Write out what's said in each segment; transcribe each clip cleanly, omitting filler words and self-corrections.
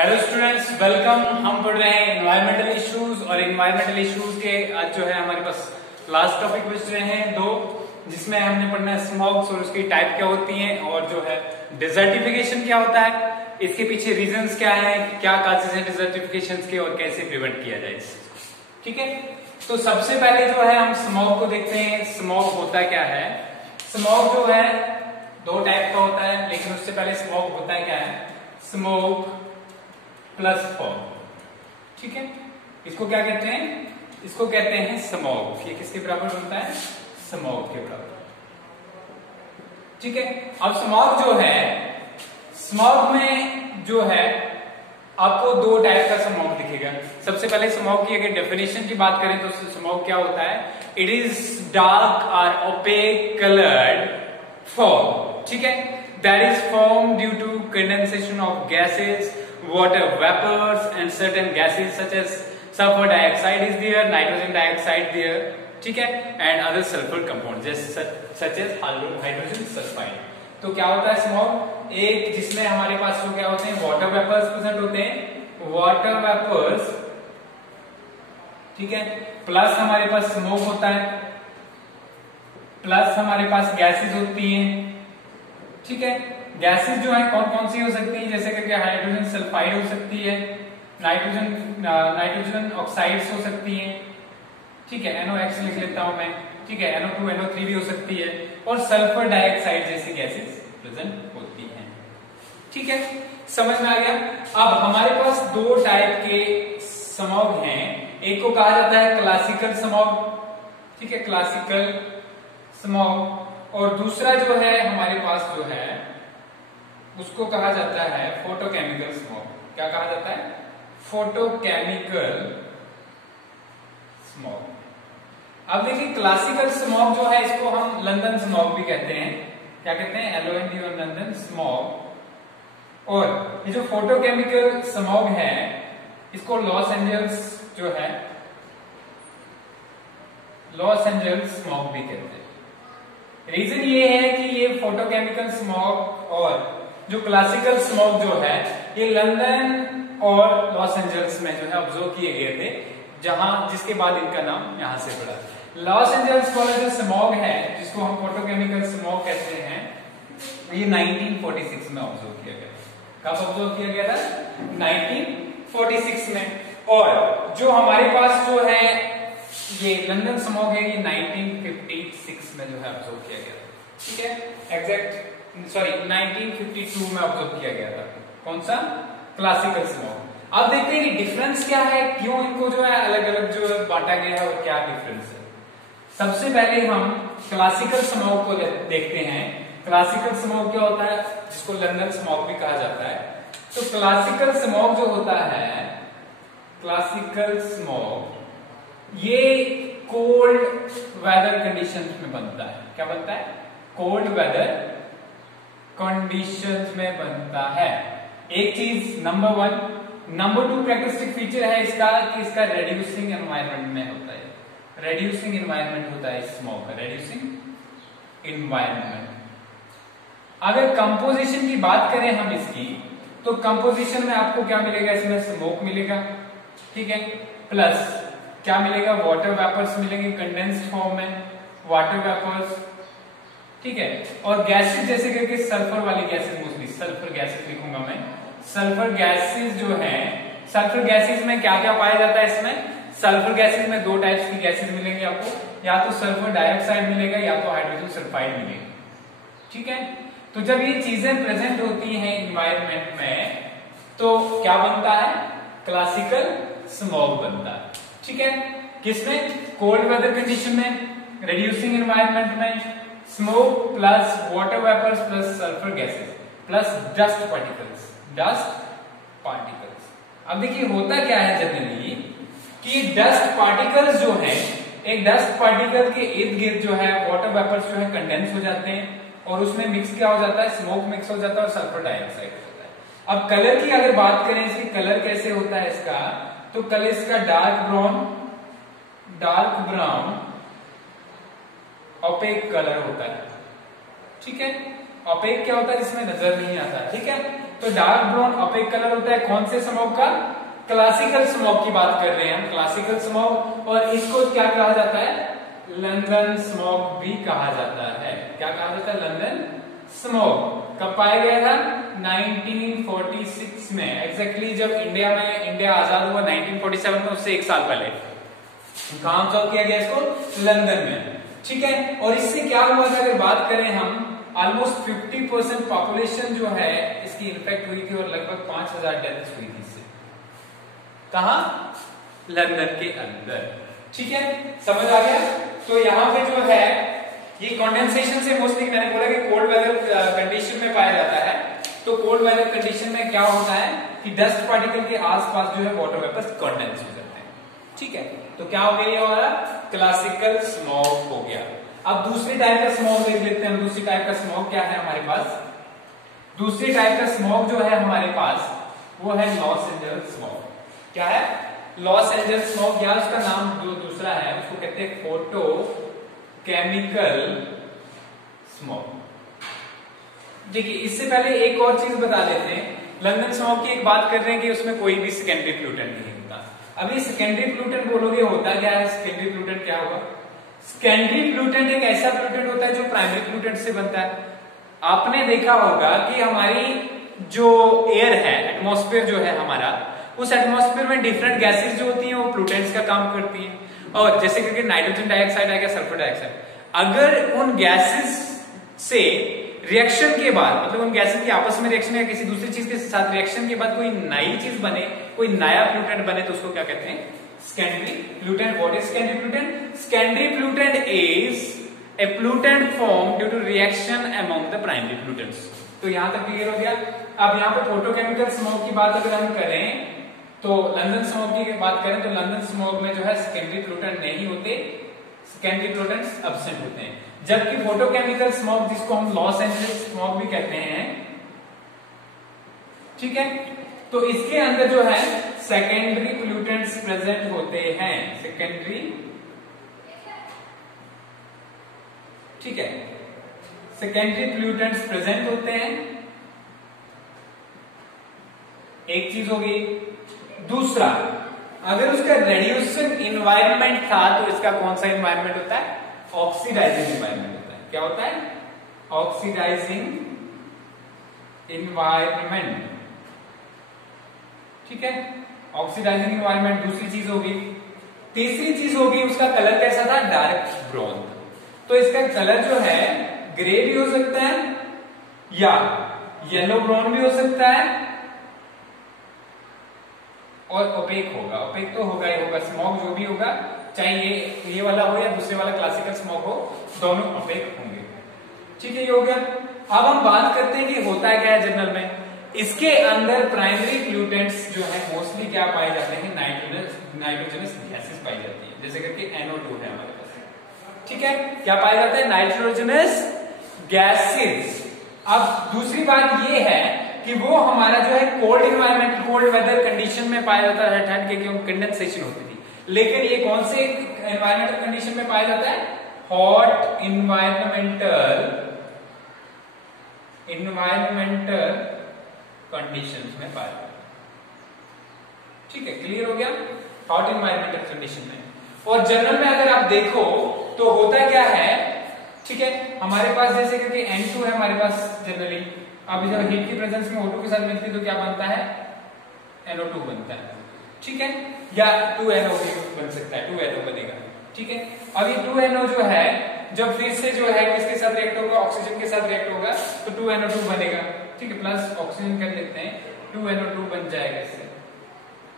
Hello students, welcome. हम पढ़ रहे हैं एनवायरमेंटल इश्यूज और एनवायरमेंटल इश्यूज के आज जो है हमारे पास लास्ट टॉपिक बच रहे हैं दो, जिसमें हमने पढ़ना है स्मॉग्स और उसकी टाइप क्या होती हैं और जो है डिजर्टिफिकेशन क्या होता है, इसके पीछे रीजंस क्या है, क्या काजेस हैं डिजर्टिफिकेशन के और कैसे प्रिवेंट किया जाए इसको। ठीक है, तो सबसे पहले जो है हम स्मॉग को देखते हैं। स्मॉग होता क्या है? स्मॉग जो है दो टाइप का होता है, लेकिन उससे पहले स्मॉग होता है क्या है? Smoke plus fog. ठीक है, इसको क्या कहते हैं? इसको कहते हैं स्मॉग। ये किसके बराबर बनता है? स्मॉग के बराबर। ठीक है, अब स्मॉग जो है, स्मॉग में जो है आपको दो टाइप का स्मॉग दिखेगा। सबसे पहले स्मॉग की अगर डेफिनेशन की बात करें तो स्मॉग क्या होता है? इट इज डार्क और ओपेक कलर्ड फॉग। ठीक है, that is form due to condensation of gases, water vapors and certain gases such as sulfur dioxide is there, nitrogen dioxide there, ठीक है, and other sulfur compounds such as hydrogen sulfide। तो क्या होता है smog? एक जिसमें हमारे पास जो क्या होते हैं वाटर वेपर्स प्रेजेंट होते हैं, वाटर वेपर्स, ठीक है, प्लस हमारे पास स्मोक होता है, प्लस हमारे पास गैसेस होती हैं। ठीक है, गैसेस जो है कौन कौन सी हो सकती है? जैसे कि हाइड्रोजन सल्फाइड हो सकती है, नाइट्रोजन ऑक्साइड्स हो सकती हैं, ठीक है, NOx लिख लेता हूं मैं, ठीक है, NO2 NO3 भी हो सकती है, और सल्फर डाइऑक्साइड जैसी गैसेस प्रेजेंट होती हैं। ठीक है, समझ में आ गया? अब हमारे पास दो टाइप के स्मॉग हैं। एक को कहा जाता है क्लासिकल स्मॉग, ठीक है, क्लासिकल स्मॉग, और दूसरा जो है हमारे पास जो है उसको कहा जाता है फोटोकेमिकल स्मॉग। क्या कहा जाता है? Photochemical smog. अब देखिए, क्लासिकल स्मॉग जो है इसको हम लंदन स्मॉग भी कहते हैं। क्या कहते हैं? LOND और लंदन स्मॉग। और ये जो फोटोकेमिकल स्मॉग है इसको लॉस एंजल्स जो है लॉस एंजल्स स्मॉग भी कहते हैं। रीजन ये है कि ये फोटोकेमिकल स्मॉग और जो क्लासिकल स्मॉग जो है ये लंदन और लॉस एंजल्स में जो है ऑब्जर्व किए गए थे, जहां जिसके बाद इनका नाम यहां से पड़ा। लॉस एंजल्स वाला जो स्मॉग है जिसको हम फोटोकेमिकल स्मॉग कहते हैं, ये 1946 में ऑब्जर्व किया गया। कब ऑब्जर्व किया गया था? 1946 में। और जो हमारे पास जो है ये लंदन स्मॉग है, ये 1956 में जो है ऑब्जर्व किया गया था। ठीक है, एग्जैक्ट 1952 में ऑब्जर्व किया गया था। कौन सा? Classical smog. अब देखते हैं कि डिफरेंस क्या है, क्यों इनको जो है अलग अलग जो बांटा गया है और क्या डिफरेंस है। सबसे पहले हम क्लासिकल स्मॉग को देखते हैं। क्लासिकल स्मॉग क्या होता है, जिसको लंदन स्मॉग भी कहा जाता है। तो क्लासिकल स्मॉग जो होता है, क्लासिकल स्मॉग ये कोल्ड वेदर कंडीशंस में बनता है। क्या बनता है? कोल्ड वेदर कंडीशंस में बनता है। एक चीज नंबर 1। नंबर 2 कैरेक्टरिस्टिक फीचर है इसका कि इसका रेड्यूसिंग एनवायरनमेंट में होता है। रेड्यूसिंग एनवायरनमेंट होता है स्मॉग का, रेड्यूसिंग एनवायरनमेंट। अगर कंपोजिशन की बात करें हम इसकी, तो कंपोजिशन में आपको क्या मिलेगा? इसमें स्मोक मिलेगा, ठीक है, प्लस क्या मिलेगा? वाटर वेपर्स मिलेंगे कंडेंस्ड फॉर्म में, वाटर वेपर्स, ठीक है, और गैसेस जैसे करके सल्फर वाली गैसेस, मोस्टली सल्फर गैसेस लिखूंगा मैं। सल्फर गैसेस जो है, सल्फर गैसेस में क्या क्या पाया जाता है? इसमें सल्फर गैसेस में दो टाइप्स की गैसेस मिलेंगे आपको, या तो सल्फर डाइऑक्साइड मिलेगा या तो हाइड्रोजन सल्फाइड मिलेगा। ठीक है, तो जब ये चीजें प्रेजेंट होती हैं इन्वायरमेंट में तो क्या बनता है? क्लासिकल स्मॉग बनता है। ठीक है, किसमें? कोल्ड वेदर कंडीशन में, रेड्यूसिंग एनवायरनमेंट में, smoke plus water vapours plus sulphur gases plus dust particles, dust particles. अब देखिए होता क्या है जनरली कि डस्ट पार्टिकल्स जो है, एक डस्ट पार्टिकल के इर्द गिर्द जो है वाटर वेपर्स जो है कंडेंस हो जाते हैं और उसमें मिक्स क्या हो जाता है? स्मोक मिक्स हो जाता है और सल्फर डाइऑक्साइड होता है। अब कलर की अगर बात करें, इसकी कलर कैसे होता है इसका, तो कलर इसका डार्क ब्राउन ओपेक कलर होता है। ठीक है, ओपेक क्या होता है? जिसमें नजर नहीं आता। ठीक है, तो डार्क ब्राउन ऑपेक कलर होता है कौन से स्मोक का? क्लासिकल स्मोक की बात कर रहे हैं हम, क्लासिकल स्मोक। और इसको क्या कहा जाता है? लंदन स्मोक भी कहा जाता है। क्या कहा जाता है? London smoke. कब पाया गया था? 1946 में, एग्जैक्टली जब इंडिया आजाद हुआ 1947 में, उससे 1 साल पहले। कहां ऑब्जर्व किया गया इसको? लंदन में। ठीक है, और इससे क्या हुआ था अगर बात करें हम, ऑलमोस्ट 50% पॉपुलेशन जो है इसकी इन्फेक्ट हुई थी और लगभग 5000 डेथ्स हुई थी इससे। कहा? लंदन के अंदर। ठीक है, समझ आ गया? तो यहाँ पे जो है ये कंडेंसेशन से मोस्टली, मैंने बोला कि कोल्ड वेदर कंडीशन में पाया जाता है। तो कोल्ड वेदर कंडीशन में क्या होता है कि डस्ट पार्टिकल के आसपास जो है वाटर वेपर्स कंडेंस हो जाते हैं। ठीक है, तो क्या हो गया? ये हमारा क्लासिकल स्मोक हो गया। अब दूसरी टाइप का स्मोक देख लेते हैं। दूसरी टाइप का स्मोक क्या है हमारे पास? दूसरी टाइप का स्मोक जो है हमारे पास वो है लॉस एंजल्स स्मोक। क्या है? लॉस एंजल्स स्मोक, या उसका नाम जो दूसरा है उसको कहते हैं फोटो केमिकल स्मोक। देखिए, इससे पहले एक और चीज बता देते हैं। लंदन स्मोक की एक बात कर रहे हैं कि उसमें कोई भी सेकेंडरी प्लूटेंट नहीं होता। अभी सेकेंडरी प्लूटेंट बोलोगे, होता क्या है? सेकेंडरी प्लूटेंट क्या होगा? सेकेंडरी प्लूटेंट एक ऐसा प्लूटेंट होता है जो प्राइमरी प्लूटेंट से बनता है। आपने देखा होगा कि हमारी जो एयर है, एटमॉस्फेयर जो है हमारा, उस एटमॉस्फेयर में डिफरेंट गैसेस जो होती हैं वो प्लूटेंट्स का काम करती हैं। और जैसे कि नाइट्रोजन डाइऑक्साइड आ गया, सल्फर डाइऑक्साइड, अगर उन गैसेस से रिएक्शन के बाद, मतलब उन गैसेस की आपस में रिएक्शन या किसी दूसरी चीज के साथ रिएक्शन के बाद कोई नई चीज बने, कोई नया प्लूटेंट बने, तो उसको क्या कहते हैं? Secondary pollutant. What is secondary pollutant? Secondary pollutant is a pollutant form due to reaction among the primary pollutants. तो यहां तक क्लियर हो गया। अब यहाँ पे फोटोकेमिकल स्मोक की बात अगर हम करें, तो लंदन स्मोक की बात करें तो लंदन स्मोक में जो है सेकेंडरी प्लूटेंट नहीं होते, सेकेंडरी प्लूटेंट्स एब्सेंट होते हैं। जबकि फोटोकेमिकल स्मोक, जिसको हम लॉस एंजल्स स्मोक भी कहते हैं, ठीक है, तो इसके अंदर जो है सेकेंडरी प्लूटेंट्स प्रेजेंट होते हैं। सेकेंडरी, ठीक है, सेकेंडरी प्लूटेंट्स प्रेजेंट होते हैं। एक चीज होगी। दूसरा, अगर उसका रेड्यूसिंग इन्वायरमेंट था तो इसका कौन सा इन्वायरमेंट होता है? ऑक्सीडाइजिंग इन्वायरमेंट होता है। क्या होता है? Oxidising environment. ठीक है, ऑक्सीडाइजिंग इन्वायरमेंट दूसरी चीज होगी। तीसरी चीज होगी, उसका कलर कैसा था? Dark brown. तो इसका कलर जो है ग्रे भी हो सकता है या येलो ब्राउन भी हो सकता है, और ओपेक होगा। ओपेक तो होगा ही होगा। स्मोक जो भी होगा, चाहे ये वाला हो या दूसरे वाला क्लासिकल स्मोक हो, दोनों ओपेक होंगे। ठीक है, ये हो गया। अब हम बात करते हैं कि होता क्या है जनरल में। इसके अंदर प्राइमरी प्लूटेंट्स जो है मोस्टली क्या पाए जाते हैं? नाइट्रोजनस गैसेस पाई जाती है, जैसे करके NO2 है हमारे पास। ठीक है, क्या पाया जाता है? Nitrogenous gases. अब दूसरी बात ये है कि वो हमारा जो है cold environment, cold weather condition में पाया जाता है, ठंड के क्यों कंडेंसेशन होती थी। लेकिन ये कौन से एनवायरमेंटल कंडीशन में पाया जाता है? हॉट इन्वायरमेंटल कंडीशंस में पाया जाता है। ठीक है, क्लियर हो गया? हॉट इन्वायरमेंटल कंडीशन में। और जनरल में अगर आप देखो तो होता क्या है, ठीक है, हमारे पास जैसे कि N2 है हमारे पास जनरली। अब जब हीट की प्रेजेंस में O2 के साथ मिलती है तो क्या बनता है? NO2 बनता है। ठीक है, या 2NO भी बन सकता है, 2NO बनेगा। ठीक है, अभी 2NO जो है जब फिर से जो है किसके साथ रिएक्ट होगा? ऑक्सीजन के साथ रिएक्ट होगा, तो 2NO2 बनेगा। ठीक है, प्लस ऑक्सीजन कर लेते हैं, 2NO2 बन जाएगा इससे।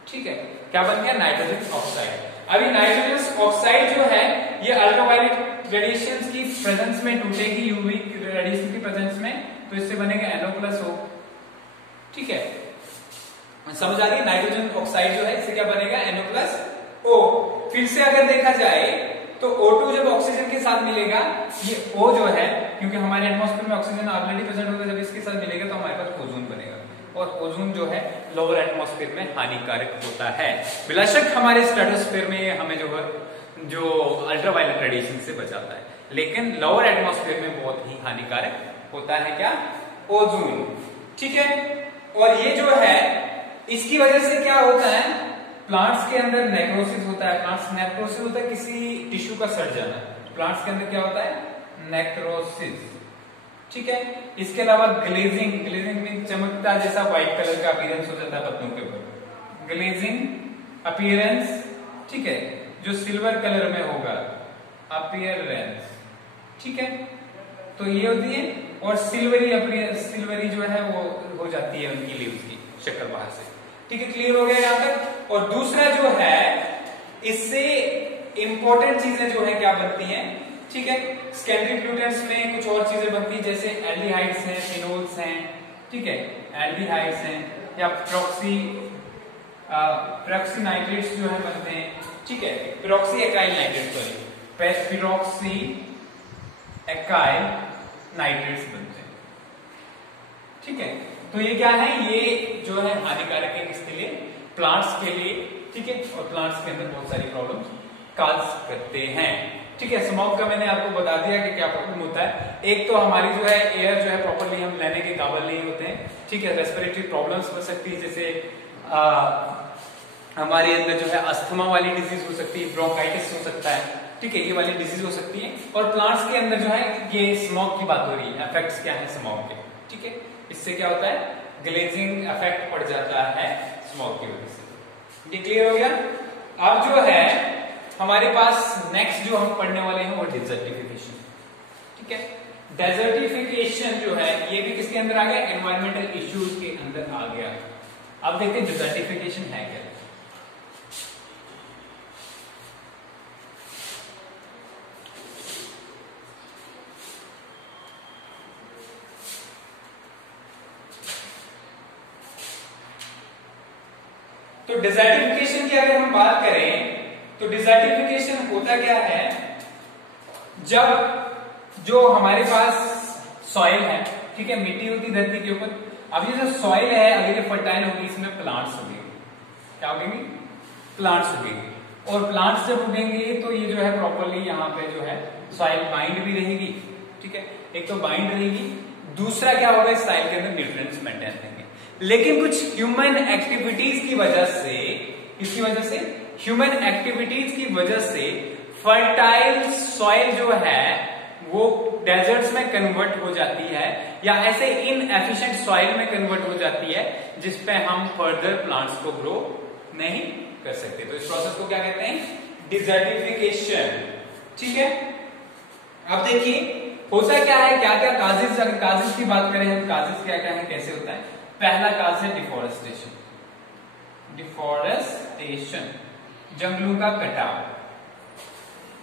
ठीक है, क्या बन गया? Nitrogen oxide. अभी नाइट्रोजन ऑक्साइड जो है ये अल्ट्रावायलेट रेडिएशन की प्रेजेंस में टूटेगी, यूवी रेडिएशन की प्रेजेंस में, तो इससे बनेगा NO+O। ठीक है, समझ आ गई? नाइट्रोजन ऑक्साइड जो है इससे क्या बनेगा? NO+O। फिर से अगर देखा जाए तो O2 जब ऑक्सीजन के साथ मिलेगा, ये O जो है, क्योंकि हमारे एटमॉस्फेयर में ऑक्सीजन ऑलरेडी प्रेजेंट होता है, जब इसके साथ मिलेगा तो हमारे पास ओजोन बनेगा। और ओजोन जो है लोअर एटमॉस्फेयर में हानिकारक होता है। बिला शक हमारे स्ट्रेटोस्फेयर में हमें जो अल्ट्रावायलेट रेडिएशन से बचाता है, लेकिन लोअर एटमॉस्फेयर में बहुत ही हानिकारक होता है क्या? ओजोन। ठीक है, और ये जो है इसकी वजह से क्या होता है, प्लांट्स के अंदर नेक्रोसिस होता है। प्लांट्स नेक्रोसिस होता है किसी टिश्यू का सड़ जाना। प्लांट्स के अंदर क्या होता है, नेक्रोसिस। ठीक है, इसके अलावा ग्लेजिंग, ग्लेजिंग में चमकता जैसा व्हाइट कलर का अपीयरेंस हो जाता है पत्तों के ऊपर, ग्लेजिंग अपीयरेंस। ठीक है, जो सिल्वर कलर में होगा, अपीयरेंस। ठीक है, तो ये होती है। और सिल्वरी अपीयरेंस, सिल्वरी जो है वो हो जाती है उनकी लीव्स की शक्ल बाहर से। ठीक है, क्लियर हो गया यहां तक। और दूसरा जो है, इससे इंपॉर्टेंट चीजें जो है क्या बनती हैं, ठीक है, सेकेंडरी प्लूटेंट्स में कुछ और चीजें बनती है, जैसे एल्डिहाइड्स हैं, फिनोल्स हैं। ठीक है, एल्डिहाइड्स हैं या पेरोक्सी नाइट्रेट्स जो है बनते हैं। ठीक है, peroxy acyl nitrate, sorry, peroxy acyl nitrates बनते हैं। ठीक है, तो ये क्या है, ये जो है हानिकारक है किसके लिए, प्लांट्स के लिए। ठीक है, और प्लांट्स के अंदर बहुत सारी प्रॉब्लम्स काज करते हैं। ठीक है, स्मोक का मैंने आपको बता दिया कि क्या प्रॉब्लम होता है। एक तो हमारी जो है एयर जो है प्रॉपरली हम लेने के काबिल नहीं होते हैं। ठीक है, रेस्पिरेटरी प्रॉब्लम्स हो सकती है, जैसे हमारे अंदर जो है अस्थमा वाली डिजीज हो सकती है, ब्रोंकाइटिस हो सकता है। ठीक है, ये वाली डिजीज हो सकती है। और प्लांट्स के अंदर जो है ये स्मोक की बात हो रही है, इफेक्ट्स क्या है स्मोक के। ठीक है, इससे क्या होता है, ग्लेजिंग इफेक्ट पड़ जाता है स्मोक की वजह से। ये क्लियर हो गया। अब जो है हमारे पास नेक्स्ट जो हम पढ़ने वाले हैं वो डिजर्टिफिकेशन। ठीक है, डेजर्टिफिकेशन जो है ये भी किसके अंदर आ गया, एनवायरमेंटल इश्यूज के अंदर आ गया। अब देखते हैं डिजर्टिफिकेशन है क्या। तो डिजर्टिफिकेशन की अगर हम बात करें तो डिजर्टिफिकेशन होता क्या है, जब जो हमारे पास सॉइल है, ठीक है, मिट्टी होती धरती के ऊपर। अब ये जो सॉइल है अगर ये फर्टाइल होगी, इसमें प्लांट्स उगेंगे। क्या उगेंगे, प्लांट्स उगेंगे। और प्लांट्स जब उगेंगे तो ये जो है प्रॉपरली यहाँ पे जो है सॉइल बाइंड भी रहेगी। ठीक है, एक तो बाइंड रहेगी, दूसरा क्या होगा, इस सॉइल के अंदर न्यूट्रिएंट्स मेंटेन रहेंगे। लेकिन कुछ ह्यूमन एक्टिविटीज की वजह से, किसकी वजह से, ह्यूमन एक्टिविटीज की वजह से फर्टाइल सॉइल जो है वो डेजर्ट्स में कन्वर्ट हो जाती है, या ऐसे इनएफिशिएंट सॉइल में कन्वर्ट हो जाती है जिसपे हम फर्दर प्लांट्स को ग्रो नहीं कर सकते। तो इस प्रोसेस को क्या कहते हैं, डिजर्टिफिकेशन। ठीक है, अब देखिए होता क्या है, क्या क्या काजेस, अगर काजेस की बात करें हम, काजेस क्या क्या है, कैसे होता है। पहला काज है डिफॉरेस्टेशन। डिफॉरेस्टेशन, जंगलों का कटाव।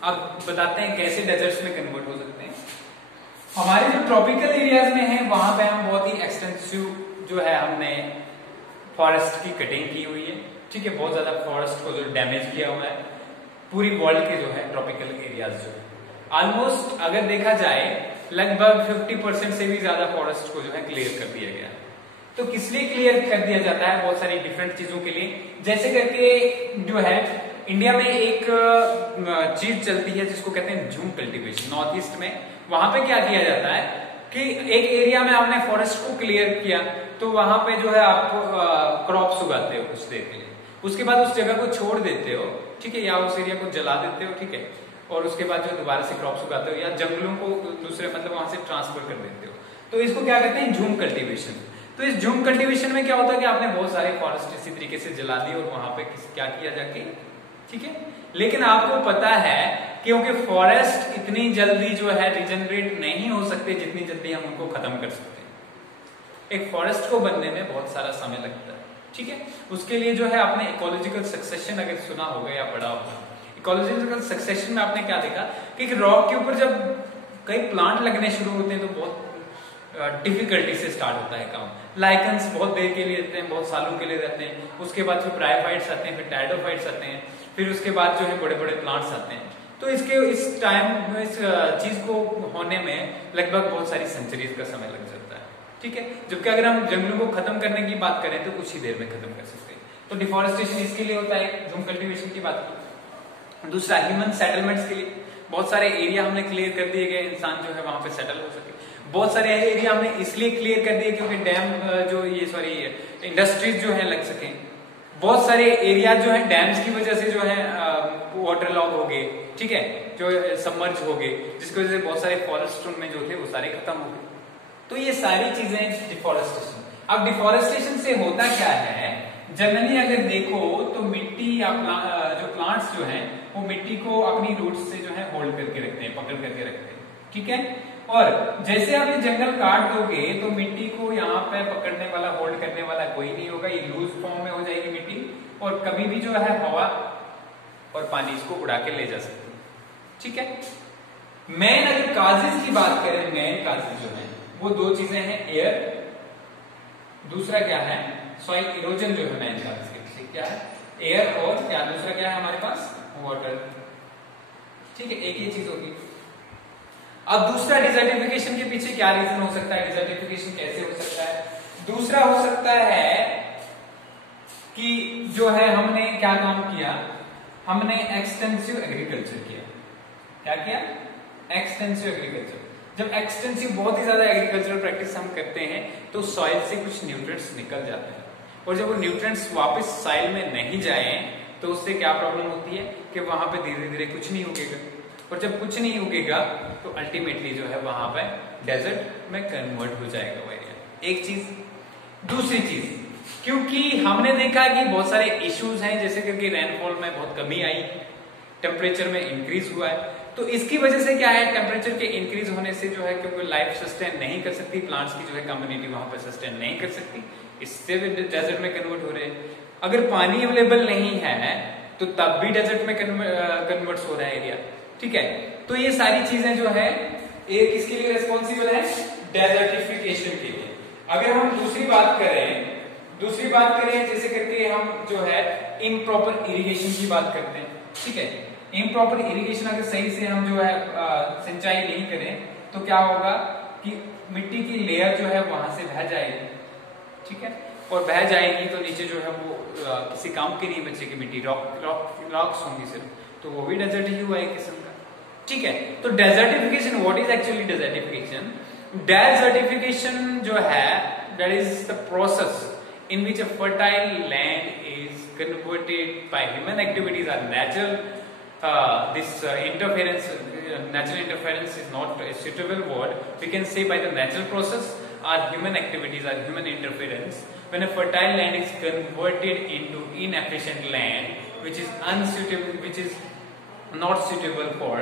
अब बताते हैं कैसे डेजर्ट्स में कन्वर्ट हो सकते हैं। हमारे जो ट्रॉपिकल एरियाज में है वहां पे हम बहुत ही एक्सटेंसिव जो है हमने फॉरेस्ट की कटिंग की हुई है। ठीक है, बहुत ज्यादा फॉरेस्ट को जो डैमेज किया हुआ है पूरी वर्ल्ड के जो है ट्रॉपिकल एरियाज जो है, ऑलमोस्ट अगर देखा जाए लगभग 50% से भी ज्यादा फॉरेस्ट को जो है क्लियर कर दिया गया। तो किस लिए क्लियर कर दिया जाता है, बहुत सारी डिफरेंट चीजों के लिए। जैसे करके जो है इंडिया में एक चीज चलती है जिसको कहते हैं झूम कल्टीवेशन, नॉर्थ ईस्ट में। वहां पे क्या किया जाता है कि एक एरिया में आपने फॉरेस्ट को क्लियर किया तो वहां पे जो है आप क्रॉप्स उगाते हो कुछ देर के लिए, उसके बाद उस जगह को छोड़ देते हो। ठीक है, या उस एरिया को जला देते हो। ठीक है, और उसके बाद जो दोबारा से क्रॉप्स उगाते हो या जंगलों को दूसरे मतलब वहां से ट्रांसफर कर देते हो। तो इसको क्या कहते हैं, झूम कल्टीवेशन। तो इस झूम कल्टीवेशन में क्या होता है कि आपने बहुत सारे फॉरेस्ट इसी तरीके से जला दी और वहां पे क्या किया जाके। ठीक है, लेकिन आपको पता है क्योंकि फॉरेस्ट इतनी जल्दी जो है रिजनरेट नहीं हो सकते जितनी जल्दी हम उनको खत्म कर सकते हैं। एक फॉरेस्ट को बनने में बहुत सारा समय लगता है। ठीक है, उसके लिए जो है आपने इकोलॉजिकल सक्सेशन अगर सुना होगा या पढ़ा होगा, इकोलॉजिकल सक्सेशन में आपने क्या देखा कि रॉक के ऊपर जब कई प्लांट लगने शुरू होते हैं तो बहुत डिफिकल्टी से स्टार्ट होता है काम। लाइकन्स बहुत देर के लिए रहते हैं, बहुत सालों के लिए रहते हैं। उसके बाद फिर ब्रायोफाइट्स आते हैं, फिर टाइडोफाइट्स आते हैं, फिर उसके बाद जो है बड़े बड़े प्लांट्स आते हैं। तो इसके इस टाइम इस चीज को होने में लगभग बहुत सारी सेंचुरीज का समय लग जाता है। ठीक है, जबकि अगर हम जंगलों को खत्म करने की बात करें तो कुछ ही देर में खत्म कर सकते हैं। तो डिफॉरेस्टेशन इसके लिए होता है, झूम कल्टीवेशन की बात की। दूसरा ह्यूमन सेटलमेंट्स के लिए बहुत सारे एरिया हमने क्लियर कर दिए गए, इंसान जो है वहां पे सेटल हो सके। बहुत सारे एरिया हमने इसलिए क्लियर कर दिए क्योंकि डैम जो ये सॉरी इंडस्ट्रीज जो है लग सके। बहुत सारे एरिया जो है डैम्स की वजह से जो है वाटर लॉग हो गए, ठीक है, जो सबमर्ज हो गए, जिसकी वजह से बहुत सारे फॉरेस्ट में जो थे वो सारे खत्म हो गए। तो ये सारी चीजें डिफॉरेस्टेशन। अब डिफॉरेस्टेशन से होता क्या है, जनरली अगर देखो तो मिट्टी या जो प्लांट्स जो हैं वो मिट्टी को अपनी रूट्स से जो है होल्ड करके रखते हैं, पकड़ करके रखते हैं, ठीक है। और जैसे आप ये जंगल काट दोगे तो मिट्टी को यहाँ पे पकड़ने वाला, होल्ड करने वाला कोई नहीं होगा, ये लूज फॉर्म में हो जाएगी मिट्टी, और कभी भी जो है हवा और पानी इसको उड़ा के ले जा सकती है, ठीक है। मेन अगर काजेज की बात करें, मेन काजेज जो है वो दो चीजें हैं, एयर, दूसरा क्या है सॉइल इरोजन जो है मेन काजेज के पीछे क्या है, एयर, और क्या दूसरा क्या है हमारे पास, वाटर, ठीक है, एक ही चीज होगी। अब दूसरा डिजर्टिफिकेशन के पीछे क्या रीजन हो सकता है, डिजर्टिफिकेशन कैसे हो सकता है, दूसरा हो सकता है कि जो है हमने क्या काम किया, हमने एक्सटेंसिव एग्रीकल्चर किया। क्या किया, एक्सटेंसिव एग्रीकल्चर। जब एक्सटेंसिव बहुत ही ज्यादा एग्रीकल्चरल प्रैक्टिस हम करते हैं तो सॉइल से कुछ न्यूट्रिएंट्स निकल जाते हैं, और जब वो न्यूट्रिएंट्स वापस सॉइल में नहीं जाए तो उससे क्या प्रॉब्लम होती है कि वहां पे धीरे धीरे कुछ नहीं उगेगा, और जब कुछ नहीं उगेगा तो अल्टीमेटली जो है वहां पे डेजर्ट में कन्वर्ट हो जाएगा वो एरिया। एक चीज, दूसरी चीज, क्योंकि हमने देखा कि बहुत सारे इश्यूज हैं, जैसे करके रेनफॉल में बहुत कमी आई, टेम्परेचर में इंक्रीज हुआ है, तो इसकी वजह से क्या है, टेम्परेचर के इंक्रीज होने से जो है क्योंकि लाइफ सस्टेन नहीं कर सकती, प्लांट्स की जो है कम्युनिटी वहां पर सस्टेन नहीं कर सकती, इससे भी डेजर्ट में कन्वर्ट हो रहे हैं। अगर पानी अवेलेबल नहीं है तो तब भी डेजर्ट में कन्वर्ट हो रहा है एरिया, ठीक है। तो ये सारी चीजें जो है ये किसके लिए रिस्पॉन्सिबल है, डेजर्टिफिकेशन के लिए। अगर हम दूसरी बात करें जैसे करके हम जो है इम्प्रॉपर इरिगेशन की बात करते हैं, ठीक है। इम्प्रॉपर इरिगेशन अगर सही से हम जो है सिंचाई नहीं करें तो क्या होगा कि मिट्टी की लेयर जो है वहां से बह जाएगी, ठीक है, और बह जाएगी तो नीचे जो है वो किसी काम की नहीं बचेगी मिट्टी, रॉक्स होंगी सिर्फ, तो वो भी डेजर्ट ही हुआ एक किस्म का, ठीक है। तो desertification, what is actually desertification? Desertification जो है that is the process in which a fertile land is converted by human activities or natural natural interference is not a suitable word. We can say by the natural process or human activities or human interference, when a fertile land is converted into inefficient land, which is unsuitable, which is not suitable for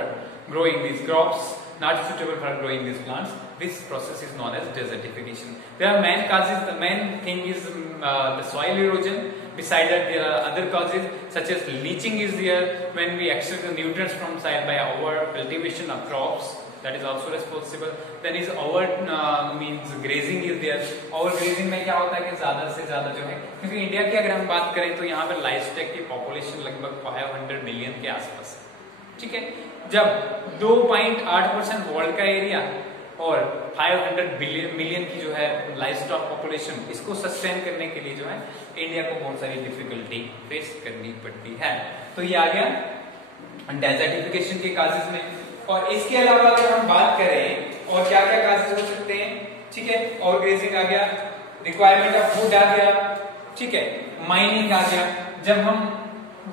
growing these crops, not suitable for growing these plants. This process is known as desertification. There are main causes. The main thing is the soil erosion. Beside that, there are other causes such as leaching is there when we extract the nutrients from soil by our cultivation of crops. That is also responsible. Then is over means grazing is there. Over grazing में क्या होता है कि ज्यादा से ज्यादा जो है, क्योंकि इंडिया की अगर हम बात करें तो यहाँ पे लाइवस्टॉक की पॉपुलेशन लगभग 500 मिलियन के आसपास है, ठीक है। जब 2.8% वर्ल्ड का एरिया और 500 मिलियन की जो है लाइवस्टॉक पॉपुलेशन, इसको सस्टेन करने के लिए जो है इंडिया को बहुत सारी डिफिकल्टी फेस करनी पड़ती है। तो ये आ गया डेजर्टिफिकेशन के काजेज में। और इसके अलावा अगर हम बात करें और क्या क्या काजेज हो सकते हैं, ठीक है, और ग्रेजिंग आ गया, रिक्वायरमेंट ऑफ वुड आ गया, ठीक है, माइनिंग आ गया। जब हम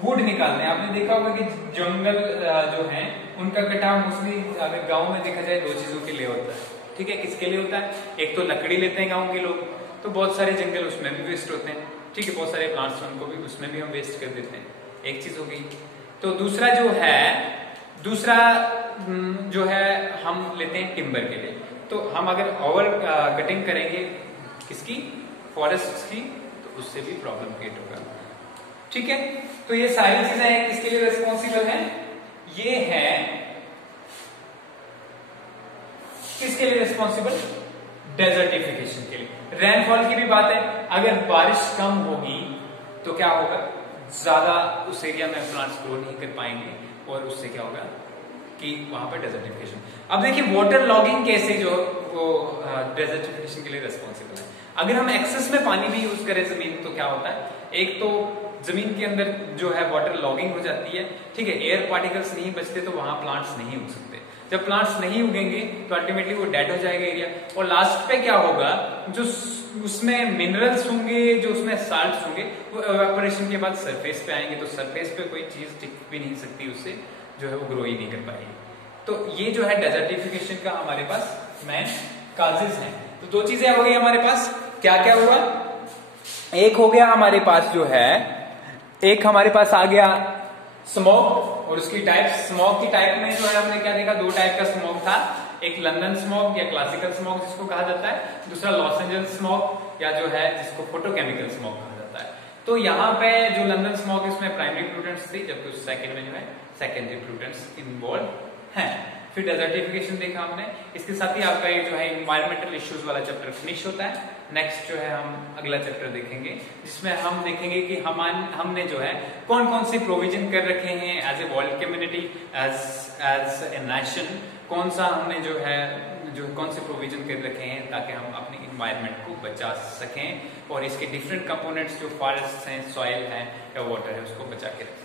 वुड निकालते हैं, आपने देखा होगा कि जंगल जो है उनका कटाव मोस्टली अगर गांव में देखा जाए दो चीजों के लिए होता है, ठीक है। किसके लिए होता है? एक तो लकड़ी लेते हैं गांव के लोग, तो बहुत सारे जंगल उसमें भी वेस्ट होते हैं, ठीक है, बहुत सारे प्लांट्स उनको भी उसमें भी हम वेस्ट कर देते हैं, एक चीज हो गई। तो दूसरा जो है हम लेते हैं टिम्बर के लिए। तो हम अगर ओवर कटिंग करेंगे किसकी, फॉरेस्ट की, तो उससे भी प्रॉब्लम क्रिएट होगा, ठीक है। तो ये सारी चीजें किसके लिए रिस्पॉन्सिबल हैं? ये है किसके लिए रिस्पॉन्सिबल? डेजर्टिफिकेशन के लिए। रेनफॉल की भी बात है, अगर बारिश कम होगी तो क्या होगा, ज्यादा उस एरिया में प्लांट्स ग्रो नहीं कर पाएंगे, और उससे क्या होगा कि वहां पर डेजर्टिफिकेशन। अब देखिए वाटर लॉगिंग कैसे जो वो डेजर्टिफिकेशन के लिए रिस्पॉन्सिबल है। अगर हम एक्सेस में पानी भी यूज करें जमीन तो क्या होता है, एक तो जमीन के अंदर जो है वाटर लॉगिंग हो जाती है, ठीक है, एयर पार्टिकल्स नहीं बचते तो वहां प्लांट्स नहीं उग सकते। जब प्लांट्स नहीं उगेंगे तो अल्टीमेटली वो डेड हो जाएगा एरिया। और लास्ट पे क्या होगा, जो उसमें मिनरल्स होंगे, जो उसमें साल्ट्स होंगे, वो एवापोरेशन के बाद सरफेस पे आएंगे, तो सरफेस पे कोई चीज टिक भी नहीं सकती, उससे जो है वो ग्रो ही नहीं कर पाएगी। तो ये जो है डेजर्टिफिकेशन का हमारे पास मेन काजेस हैं। तो दो चीजें हो गई हमारे पास, क्या क्या हुआ, एक हो गया हमारे पास जो है, एक हमारे पास आ गया स्मोक और उसकी टाइप। स्मोक की टाइप में जो है हमने क्या देखा, दो टाइप का स्मोक था, एक लंदन स्मोक या क्लासिकल स्मोक जिसको कहा जाता है, दूसरा लॉस एंजल्स स्मोक या जो है जिसको फोटोकेमिकल स्मोक कहा जाता है। तो यहाँ पे जो लंदन स्मोक, इसमें प्राइमरी पोल्यूटेंट्स थी, जबकि उस सेकंड में जो है सेकेंडरी पोल्यूटेंट्स इन्वॉल्व हैं। फिर डेजर्टिफिकेशन देखा हमने, इसके साथ ही आपका ये जो है इन्वायरमेंटल इश्यूज वाला चैप्टर फिनिश होता है। नेक्स्ट जो है हम अगला चैप्टर देखेंगे, जिसमें हम देखेंगे कि हमने जो है कौन कौन से प्रोविजन कर रखे हैं as a world community, as a nation, कौन सा हमने जो है कौन से प्रोविजन कर रखे हैं ताकि हम अपने इन्वायरमेंट को बचा सकें और इसके डिफरेंट कंपोनेंट्स जो फॉरेस्ट हैं, सॉइल है या वाटर है, उसको बचा के रखें।